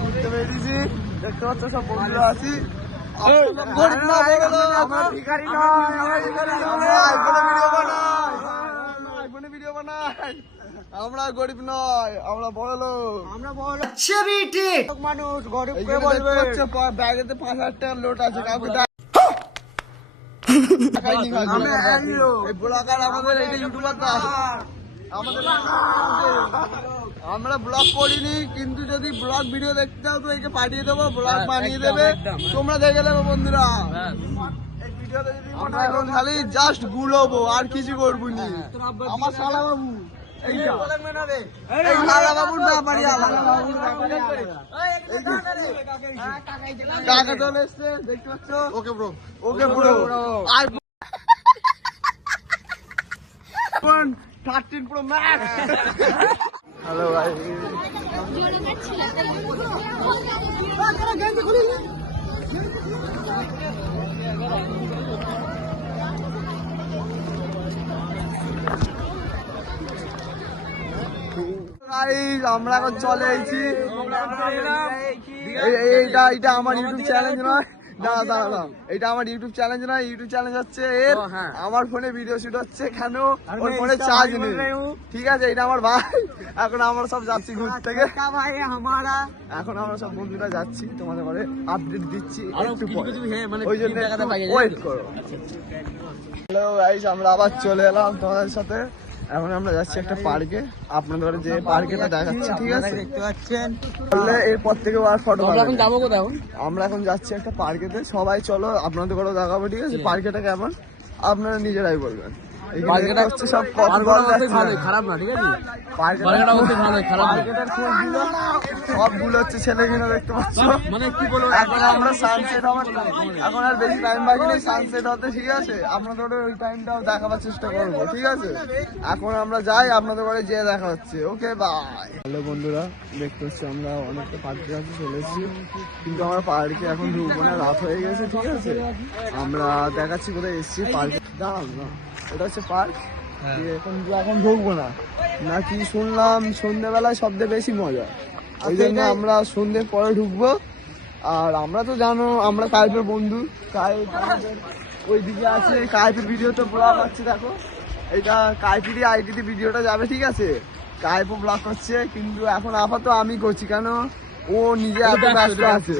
ঘুরতে বেরিয়েছি, দেখতে পাচ্ছ সব বন্ধুরা আছি। ভিডিও বানাই, আমরা গরিব নয়, আমরা বড় লোক, আমরা বড় লোক মানুষ। গরিব ব্যাগেতে 5,000 টাকার লোট আছে, কাউকে আমরা ব্লগ করিনি, কিন্তু যদি ব্লগ ভিডিও দেখতে চাও তো একে পাঠিয়ে দেবো, ব্লগ বানিয়ে দেবে, তোমরা দেখে নেবে বন্ধুরা। আমরা এখন খালি জাস্ট গুলোবো, আর কিছু করবো নি। আমার শালা বাবু কাকা চলে এসছে, দেখতে পাচ্ছ। Okay bro, okay bro. 13 Pro Max। Hello ভাই, আমরা এখন চলে এসেছি। এইটা আমার ইউটিউব চ্যালেঞ্জ নয়, দাঁড়া, এটা আমার ইউটিউব চ্যালেঞ্জ নয়, ইউটিউব চ্যালেঞ্জ হচ্ছে এর। আমার ফোনে ভিডিও শুট হচ্ছে, কেন ওর ফোনে চার্জ নেই, ঠিক আছে। এটা আমার ভাই। এখন আমরা সব যাচ্ছি ঘুরতে থেকে, এখন আমরা সব বন্ধুরা যাচ্ছি, তোমাদের ঘরে আপডেট দিচ্ছি একটু পরে, ওই জন্য ওয়েট করো। হ্যালো গাইস, আমরা আবার চলে এলাম তোমাদের সাথে। এখন আমরা যাচ্ছি একটা পার্কে, আপনাদের যে পার্কেটা দেখাচ্ছি, ঠিক আছে, দেখতে পাচ্ছেন। বললে এরপর থেকে আর ফটো যাবো কোথাও। আমরা এখন যাচ্ছি একটা পার্কেতে, সবাই চলো আপনাদের ঘরেও দেখাবো, ঠিক আছে। পার্কেটা কেমন আপনারা নিজেরাই বলবেন। পার্কেটা হচ্ছে সব খারাপ না, ঠিক আছে। সবগুলো হচ্ছে ছেলেগুলো, দেখতে পাচ্ছ। মানে কি বলবো, এখন আমরা সানসেট হওয়ার, এখন আর বেশি টাইম বাকি নেই সানসেট হতে, ঠিক আছে। আপনাদের ওই টাইমটাও দেখাবার চেষ্টা করবো, ঠিক আছে। এখন আমরা যাই, আপনাদের ঘরে যেয়ে দেখা হচ্ছে। Okay bye. হ্যালো বন্ধুরা, দেখতে হচ্ছে আমরা অনেকটা পার্কের কাছে চলে এসেছি, কিন্তু আমরা পার্কে এখন ঢুকবো না, রাত হয়ে গেছে, ঠিক আছে। আমরা দেখাচ্ছি কোথায় এসেছি পার্কে। দাঁড়ান না, এটা হচ্ছে পার্ক। এখন ঢুকবো না, নাকি শুনলাম সন্ধ্যেবেলায় সবচেয়ে বেশি মজা, ওই জন্য আমরা সন্ধ্যের পরে ঢুকবো। আর আমরা তো জানো আমরা কাইপের বন্ধু, কাইপ ওইদিকে আছে, কাইপের ভিডিও তো ব্লগ হচ্ছে, দেখো এটা কাইপেরই আইডিতে ভিডিওটা যাবে, ঠিক আছে। কাইপও ব্লগ করছে, কিন্তু এখন আপাতত আমি করছি, কেন ও নিজে এত ব্যস্ত আছে।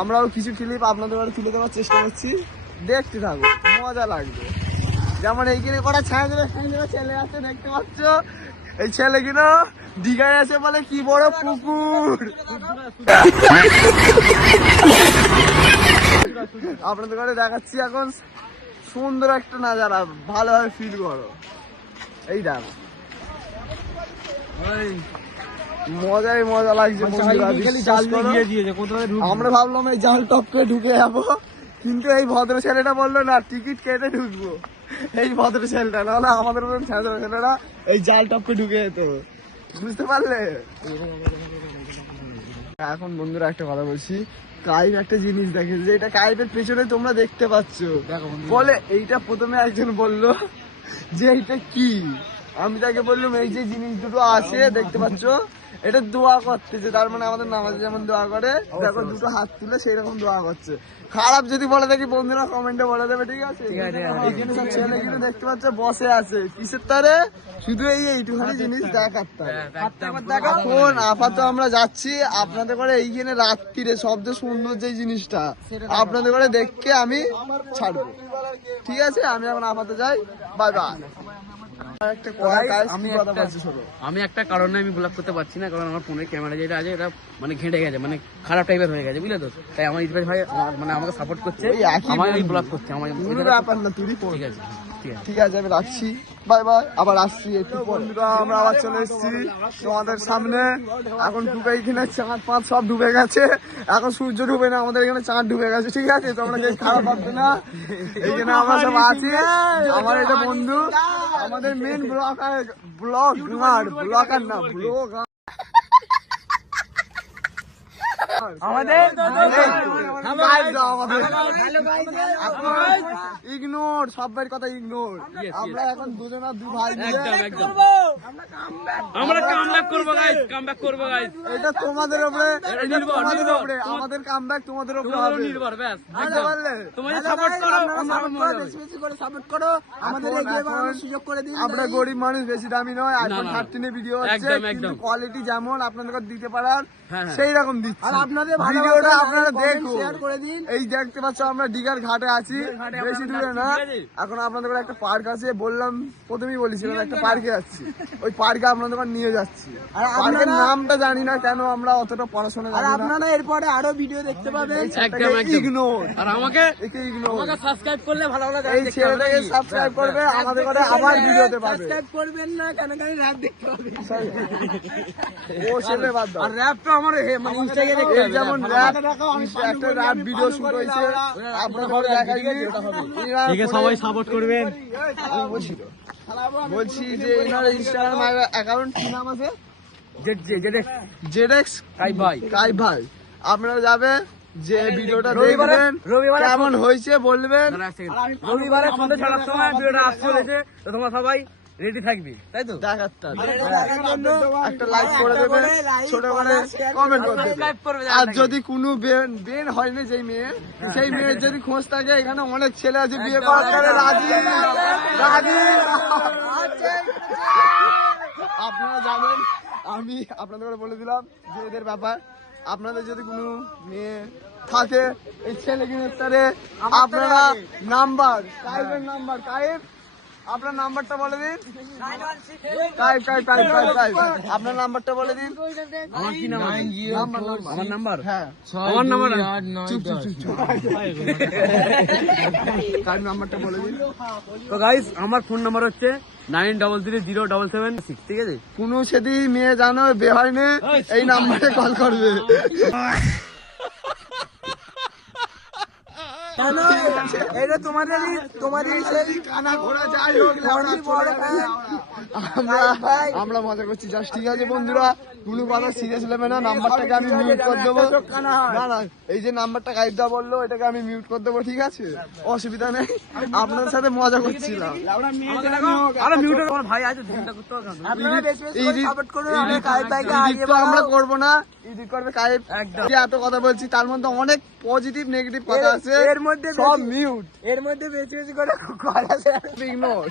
আমরাও কিছু ক্লিপ আপনাদের বাড়ি তুলে দেওয়ার চেষ্টা করছি, দেখতে থাকো, মজা লাগবে। যেমন এইখানে কটা ছায়া ছেলে আছে, দেখতে পাচ্ছ। এই ছেলেগুলো দীঘায় আছে বলে কি বড় পুকুর। আপনাদের ঘরে দেখাচ্ছি এখন সুন্দর একটা নাজারা, ভালোভাবে ফিল করো। এই দেখো, মজাই মজা লাগছে। আমরা ভাবলাম এই জাল টপকে ঢুকে যাবো, কিন্তু এই ভদ্র ছেলেটা বললো না, টিকিট কেটে ঢুকবো। এই ভদ্র ছেলেটা, না আমাদের মতন ছেলেটা এই জাল টপকে ঢুকে যেত, বুঝতে পারলে। এখন বন্ধুরা একটা কথা বলছি, কাইপ একটা জিনিস দেখে, যে এটা কাইপের পেছনে তোমরা দেখতে পাচ্ছ, বলে এইটা প্রথমে একজন বললো যে এইটা কি, আমি তাকে বললাম এই যে জিনিস দুটো আছে দেখতে পাচ্ছ, এটা দোয়া করতেছে, তার মানে আমাদের নামাজে যেমন দোয়া করে, দেখো দুটো হাত তুলে সেই রকম দোয়া করছে। খারাপ যদি বলে দেখি বন্ধুরা কমেন্টে বলে দেবে, ঠিক আছে। এইখানে সব ছেলে কিন্তু দেখতে পাচ্ছ বসে আছে, কিসের তারে, শুধু এইটুখানি জিনিস দেখার। এখন আপাতত আমরা যাচ্ছি আপনাদের করে, এইখানে রাত্রিরে সবচেয়ে সুন্দর যে জিনিসটা আপনাদের করে দেখে আমি ছাড়বো, ঠিক আছে। আমি এখন আপাতত যাই, বাই বাই। আমি একটা কারণে আমি ব্লগ করতে পারছি না, কারণ আমার ফোনের ক্যামেরা যেটা আছে এটা মানে ঘেঁটে গেছে, মানে খারাপ টাইপের হয়ে গেছে, বুঝলে তো। তাই আমার ইসমাইল ভাই মানে আমাকে সাপোর্ট করছে, আমার এই ব্লগ করছে, আমার ব্যাপার না, তুই ঠিক আছে। আমি রাখছি, বাই বাই, আবার আসছি একটু বন্ধুরা। আমরা আবার চলে এসেছি তোমাদের সামনে। এখন ডুবে, এখানে চাঁদ পাঁচ সব ডুবে গেছে, এখন সূর্য ডুবে না, আমাদের এখানে চাঁদ ডুবে গেছে, ঠিক আছে। তোমরা যে খারাপ ভাববে না, এইখানে আমরা সব আছি। আমার এটা বন্ধু, আমাদের মেন ব্লগার না ব্লগার, ইগনোর সবার কথা ইগনোর। আমরা এখন দুজনা দু ভাই মিলে আমরা কামব্যাক করবো গাইস, কামব্যাক করবো গাইস। এটা তোমাদের উপরে, এটা নির্ভর, তোমাদের নির্ভর। উপরে, আমাদের কামব্যাক তোমাদের উপরে তোমার হবে। নির্ভর ব্যাস। বুঝতে পারলে? তোমাদের সাপোর্ট করো, আমরা মজা হবে। বেশি করে সাপোর্ট করো, আমাদের এগিয়ে বাড়ানোর সুযোগ করে দিন। আমরা গরিব মানুষ, বেশি দামি নয়। আইফোন না। 13 ভিডিও হচ্ছে, একদম, কিন্তু একদম। কোয়ালিটি যেমন আপনাদের দিতে পারার হ্যাঁ, হ্যাঁ। সেই রকম দিচ্ছি। আর আপনাদের ভিডিওটা ভালোবাসা, আপনারা comment, দেখুন, share করে দিন। এই দেখতে পাচ্ছ আমরা দিঘার ঘাটে আছি, ঘাটে বেশি আমরা দূরে না। যাচ্ছি, ঠিক আছে? এখন আপনাদের করে একটা পার্ক আছে, বললাম প্রথমেই বলেছিলাম একটা পার্কে যাচ্ছি, ওই পার্কে আপনাদের নিয়ে যাচ্ছি। আর পার্কের আপনারা- নামটা জানি না কেন, আমরা অতটা পড়াশোনা আর জানি না। আপনারা এরপরে আরো ভিডিও দেখতে পাবেন। একদম, একদম। ইগনোর, আর আমাকে একে ইগনোর। আমাকে সাবস্ক্রাইব করলে ভালো ভালো গান এই দেখতে হবে ছেলেটাকে নাকি? সাবস্ক্রাইব করবে, আমাদের করে আবার ভিডিওতে পাবে। সাবস্ক্রাইব করবেন না, কেন কেন রাত দেখতে হবে। ও ছেলে বাদ দাও। আর র্যাপ তো আমার মানে ইনস্টাগ্রামে দেখতে এই হবে। যেমন র্যাপ, একটা র্যাপ ভিডিও শুট হয়েছে, আপনার ঘরে দেখাই ঠিক আছে, সবাই সাপোর্ট করবেন। বলছি যে এনার ইনস্টাগ্রাম অ্যাকাউন্ট কি নাম আছে? জেডেক্স তাই ভাই কাই ভাই। আপনারা যাবে, যে ভিডিওটা রবিবারে- দেখবেন, রবিবারে- কেমন হয়েছে বলবেন। রবিবারে সন্ধ্যা ছটার সময় ভিডিওটা আসতে চলেছে, তো তোমরা সবাই রেডি থাকবে, তাই তো? দেখাতে দেখার জন্য একটা লাইক করে দেবে, ছোট করে কমেন্ট করে দেবে। সাবস্ক্রাইব করবে আর যদি কোনো বেন হয়নি যেই মেয়ে, সেই মেয়ের যদি খোঁজ থাকে, এখানে অনেক ছেলে আছে বিয়ে করার পরে রাজি রাজি। আপনারা জানেন, আমি আপনাদের করে বলে দিলাম যে এদের ব্যাপার। আপনাদের যদি কোনো মেয়ে থাকে এই ছেলে কিনে, আপনারা নাম্বার, কাইবের নাম্বার, কাইব আপনার নাম্বারটা বলে দিন। কাইব কাইব কাইব কাইব কাইব আপনার নাম্বারটা বলে দিন। আমার কি নাম? আমার নাম্বার? হ্যাঁ, আমার নাম্বার চুপ চুপ চুপ চুপ। কার নাম্বারটা বলে দিন। তো গাইস, আমার ফোন নাম্বার হচ্ছে 93307776, ঠিক আছে? কোনো সেদি মেয়ে জানো বে হয়নি, এই নাম্বারে কল করবে। কেন? এটা তোমাদেরই সেই কানা ঘোড়া যাই হোক, বড় বড় fan। আমরা মজা করছি জাস্ট, ঠিক আছে বন্ধুরা? কোনো কথা সিরিয়াস নেবে না। নাম্বারটাকে আমি মিউট করে দেবো। না না, এই যে নাম্বারটা গাইবদা বললো, এটাকে আমি মিউট করে দেবো, ঠিক আছে? অসুবিধা নেই, আপনাদের সাথে মজা করছিলাম। আরে মিউটের আমার ভাই আছে, চিন্তা করতে হবে না। আপনারা বেশি বেশি Edit- সাপোর্ট করুন, edit- আমরা কাইব ভাইকে edit হারিয়ে তো আমরা বাড়াবো। করবো না, এডিট করবে কাইব। একদম। যে এত কথা বলছি, তার মধ্যে অনেক পজিটিভ নেগেটিভ কথা আছে, এর মধ্যে সব মিউট, এর মধ্যে বেশি বেশি করে কথা আছে। ইগনোর।